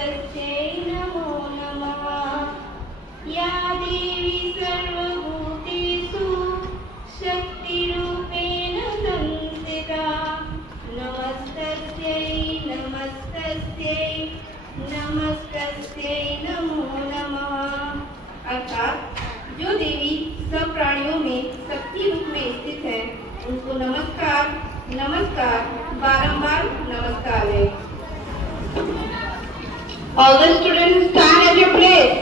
तस्यै नमो नमः। या देवी सर्वभूतेषु शक्तिरूपेण संस्थिता नमस्तस्यै नमस्तस्यै नमस्तस्यै नमो नमः। अर्थात जो देवी सब प्राणियों में शक्ति रूप में स्थित है उनको नमस्कार नमस्कार बारंबार नमस्कार है। All the students stand at your place.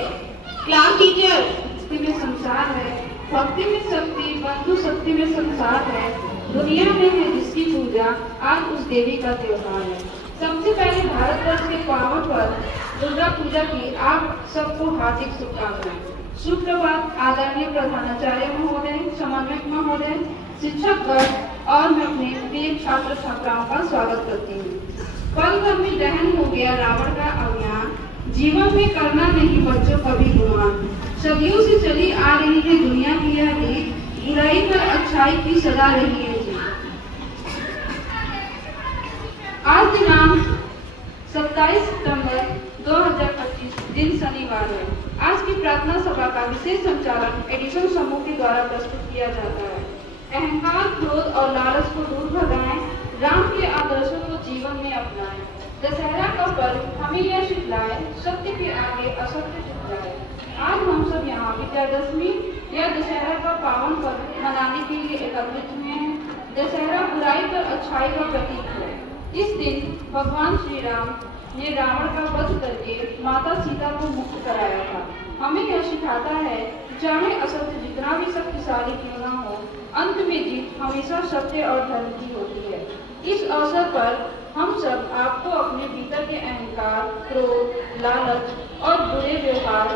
Class teacher. भक्ति में संसार है, भक्ति में शक्ति, बंधु शक्ति में संसार है। दुनिया में है जिसकी पूजा, आज उस देवी का त्योहार है। सबसे पहले भारतवर्ष के पावन पर दुर्गा पूजा की आप सबको हार्दिक शुभकामनाएं। सुप्रभात आदरणीय प्रधानाचार्य महोदय, समन्वयक महोदय, शिक्षकगण और मैं अपने प्रिय छात्र छात्राओं का स्वागत करती हूँ। पल भर में दहन हो गया रावण का अभियान, जीवन में करना नहीं बच्चों कभी गुमान। सदियों से चली आ रही है दुनिया की यह रीत, बुराई पर अच्छाई की सदा रही है जीत। आज दिनांक 27 सितंबर 2025 दिन शनिवार है। आज की प्रार्थना सभा का विशेष संचालन एडिशन समूह के द्वारा प्रस्तुत किया जाता है। अहंकार, क्रोध और लालच को दूर भगाएं, राम के आदर्शों को जीवन में अपनाएं। दशहरा का पर्व हमें यह सिखलाए, सत्य के आगे असत्य झुक जाए। आज हम सब यहाँ विजयादशमी या दशहरा का पावन पर्व मनाने के लिए एकत्रित हुए हैं। दशहरा बुराई पर अच्छाई का प्रतीक है। इस दिन भगवान श्री राम ने रावण का वध करके माता सीता को मुक्त कराया था। हमें यह सिखाता है चाहे असत्य जितना भी शक्तिशाली क्यों न हो, अंत में जीत हमेशा सत्य और धर्म की होती है। इस अवसर पर हम सब आपको अपने भीतर के अहंकार, क्रोध, लालच और बुरे व्यवहार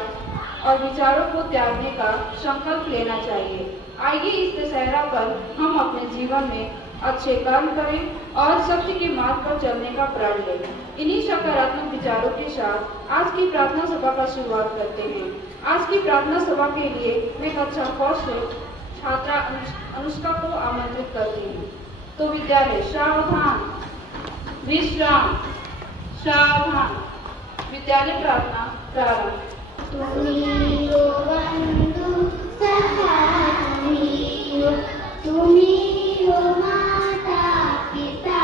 और विचारों को त्यागने का संकल्प लेना चाहिए। आइए इस दशहरा पर हम अपने जीवन में अच्छे कर्म करें और सत्य के मार्ग पर चलने का प्रण लें। इन्हीं सकारात्मक विचारों के साथ आज की प्रार्थना सभा का शुरुआत करते हैं। आज की प्रार्थना सभा के लिए मैं कक्षा 4 से छात्रा अनुष्का को आमंत्रित करती हूँ। तो विद्यालय सावधान, विश्राम, सावधान। विद्यालय प्रार्थना प्रारंभ। तुम्ही हो बंधु सखा, तुम्ही हो माता पिता,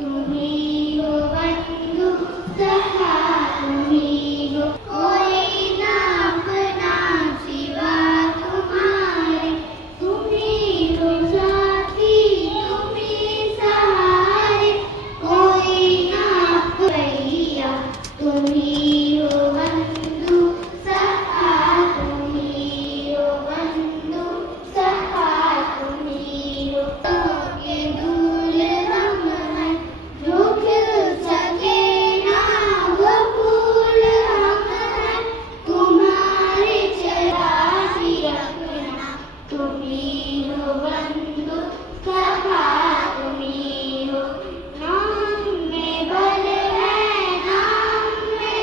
तुम्ही हो बंधु सखा, तुम्ही हो कोई ना अपना सिवा तुम्हारे, तुम्ही हो साथी तुम्ही सहारे, कोई ना भैया, तुम्ही हो बंधु सखा, तुम्ही हो बंधु सखा, तुम्ही हो के दूर हम हैं, जो खिल सके ना वो फूल हम हैं, तुम्हारे चरासी रखना, तुम्ही हो बंधु सखा, तुम्ही हो। नाम में बल है, नाम में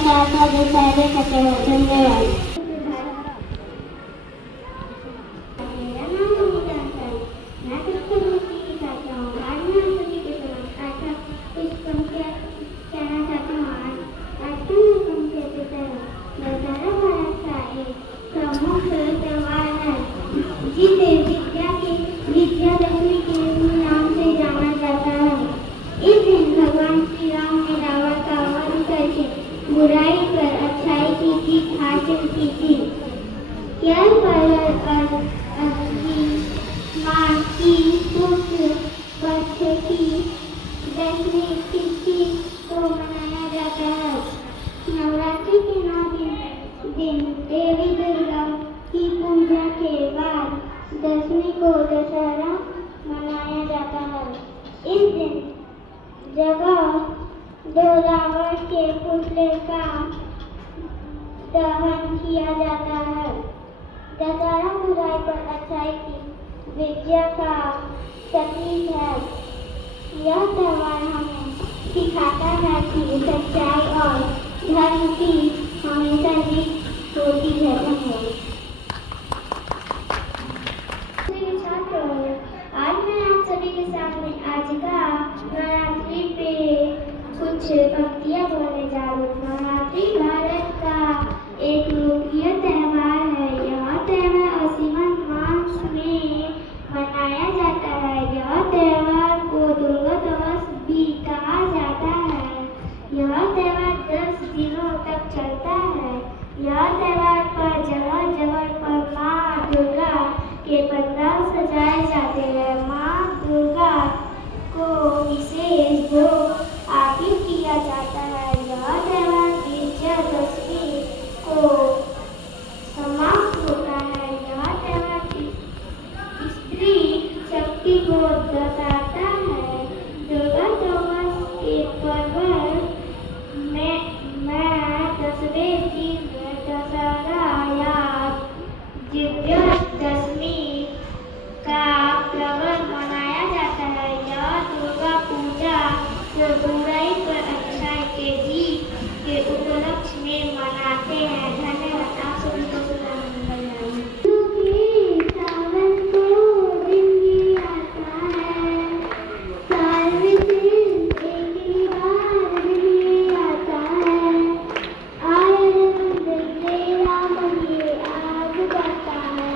साथ साथ दशहरे करते हैं। धन्यवाद। विजयादशमी के नाम से जाना जाता है। इस दिन भगवान श्री राम ने रावण का वध करके बुराई पर अच्छाई की जीत हासिल की थी। यह पर्व माँ की पुत्र पक्ष की दशमी तिथि को मनाया जाता है। नवरात्रि के 9 दिन देवी दुर्गा की पूजा के बाद दशमी को दशहरा मनाया जाता है। इस दिन जगह 2 रावण के पुतले का दहन किया जाता है। दशहरा बुराई पर अच्छाई की विजय का प्रतीक है। यह त्योहार हमें सिखाता है कि सच्चाई और धर्म की हमेशा जीत होती है। आज मैं आप सभी के सामने आज का नवरात्रि पे कुछ पंक्तियाँ बोलने जा रही हूँ। नवरात्रि भारत का एक लोकप्रिय त्योहार है। यह त्योहार आश्विन मास में मनाया जाता है। यह त्योहार को दुर्गा दिवस भी कहा जाता है। यह त्योहार 10 दिनों तक चलता है। यह त्योहार पर जगह जगह पर माँ दुर्गा के पंडाल सजाए जाते हैं। माँ दुर्गा को विशेष भोग अर्पित किया जाता है। यह त्योहार विजयादशमी को समाप्त होता है। यह त्योहार स्त्री शक्ति को दर्शाता है। दुर्गा दिवस के पर्व में 10वें दिन दशहरा या विजयादशमी का पर्व मनाया जाता है। यह दुर्गा पूजा को बुराई पर अच्छाई के जीत के उपलक्ष्य में मनाते हैं। धन्यवाद। आप सभी को सावन को दिन आता है। साल में एक ही बार दिन आता है। आए तेरा मंदिर आज जाता है।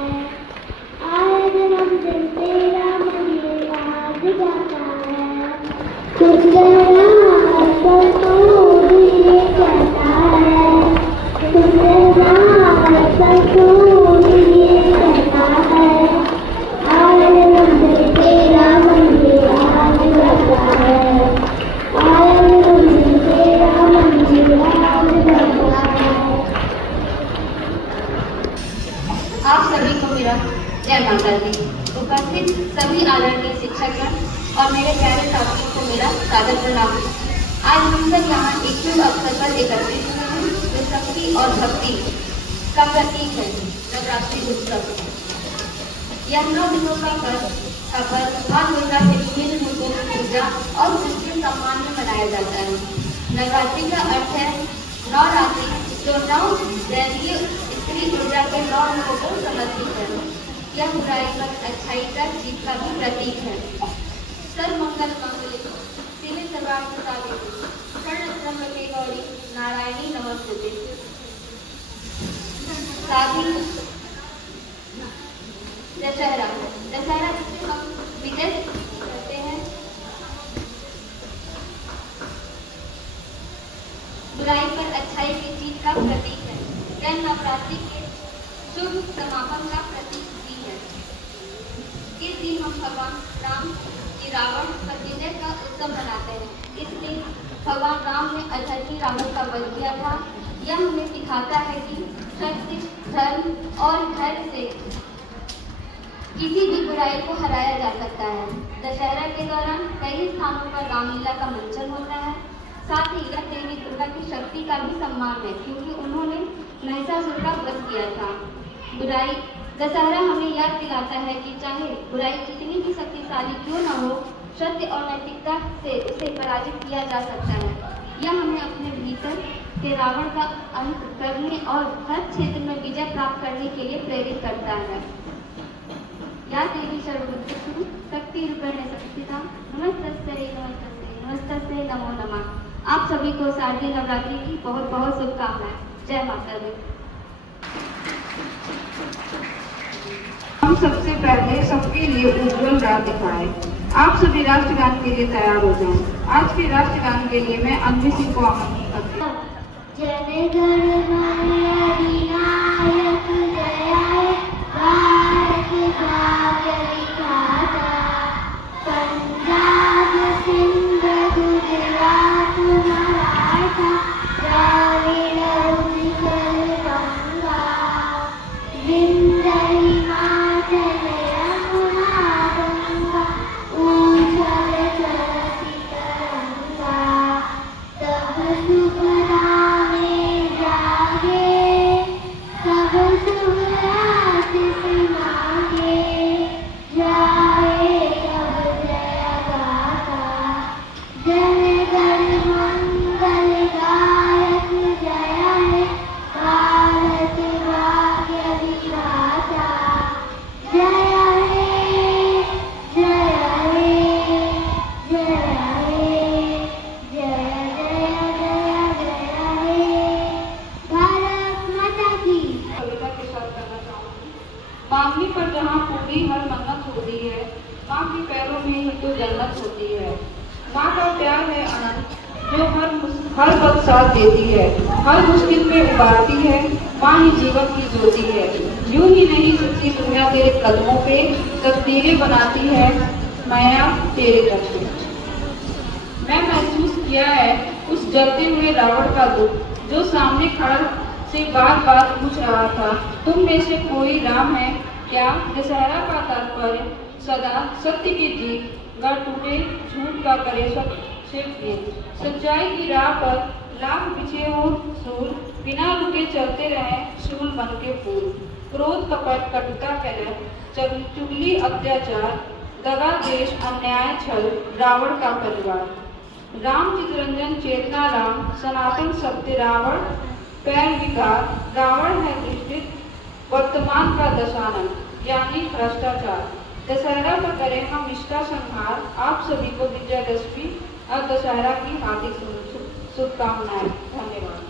आए दिन तेरा मंदिर आज जाता है। कुछ आप सभी को मेरा जय माता दी। उपस्थित सभी आदरणीय शिक्षकगण और मेरे प्यारे साथियों को मेरा सादर प्रणाम। आज हम सब यहाँ एक ही अवसर पर एकत्रित हुए हैं जो शक्ति और भक्ति का प्रतीक है, नवरात्रि उत्सव। यह 9 दिनों का पर्व माँ दुर्गा के विभिन्न रूपों की पूजा और उसके सम्मान में मनाया जाता है। नवरात्रि का अर्थ है 9 रात्रि, जो 9 दैवीय स्त्री ऊर्जा के 9 रूपों को समर्पित है। यह बुराई पर अच्छाई का जीत का भी प्रतीक है। सर्वमंगल मंगले शिवे सर्वार्थ साधिके शरण्य गौरी नारायणी नमस्ते। दशहरा जिसे हम विजय कहते हैं। बुराई पर अच्छाई की जीत का प्रतीक है। यह नवरात्रि के शुभ समापन का प्रतीक भी है। इस दिन हम भगवान राम की रावण पर विजय का उत्सव मनाते हैं। इसलिए भगवान राम ने अधर्मी रावण का वध किया था। यह हमें सिखाता है कि सत्य, धर्म और धैर्य से किसी भी बुराई को हराया जा सकता है। दशहरा के दौरान कई स्थानों पर रामलीला का मंचन होता है। साथ ही यह देवी दुर्गा की शक्ति का भी सम्मान है, क्योंकि उन्होंने महिषासुर का वध किया था। बुराई दशहरा हमें याद दिलाता है कि चाहे बुराई कितनी भी शक्तिशाली क्यों न हो, सत्य और नैतिकता से उसे पराजित किया जा सकता है। यह हमें अपने भीतर के रावण का अंत करने और हर क्षेत्र में विजय प्राप्त करने के लिए प्रेरित करता है। या देवी सर्वभूतेषु शक्ति रूपेण संस्थिता नमस्तस्यै नमस्तस्यै नमो नमः। आप सभी को शारदीय नवरात्रि की बहुत बहुत शुभकामनाएं। जय माता दी। हम सबसे पहले सबके लिए उज्जवल राह दिखाएं। आप सभी राष्ट्रगान के लिए तैयार हो जाएं। आज के राष्ट्रगान के लिए मैं अन्वी सिंह को आमंत्रित करती हूँ। जन गण मन अधिनायक जयाय भारत भाग्य विधाता पंजाब सिंध गुजरात मराठा द्राविड़ उत्कल गंगा विंध्य हिमाचल यमुना गंगा उज्ज्वल सरसी तरंगा तब शुभ नामे जागे तब शुभ आशीष मांगे जाए तब जय गाथा जन गण मंगल गायक जय है भारत भाग्य विधाता जय हे जय हे जय हे जय जय जय जय हे भारत माता की। कविता के साथ करना चाहूंगी। मांगने पर जहाँ पूरी हर मन्नत होती है, माँ के पैरों में ही तो जन्नत होती है। माँ का प्यार है अनंत जो हर वक्त साथ देती है, हर मुश्किल पे उबारती है। माँ ही जीवन की ज्योति है। यूं ही नहीं सच्ची दुनिया तेरे कदमों पे तकदीरें बनाती है मैया तेरे दर पे। मैं महसूस किया है उस जलते हुए रावण का दुख जो सामने खड़ा से बार बार पूछ रहा था, तुम में से कोई राम है क्या? दशहरा का तात्पर्य सदा सत्य की जीत, गर टूटे झूठ का करे से सच्चाई की राह पर लाख बिछे हो सूल, बिना रुके चलते रहे शूल बन के फूल। क्रोध कपट कटुता कलह चुगली अत्याचार दगा देश अन्याय छल रावण का परिवार। राम चितरंजन चेतना राम सनातन सत्य रावण पैर विकार। रावण है दृष्टित वर्तमान का दशानन यानी भ्रष्टाचार। दशहरा पर करें हम इसका संहार। आप सभी को विजयादशमी और दशहरा की हार्दिक शुभकामनाएं। धन्यवाद।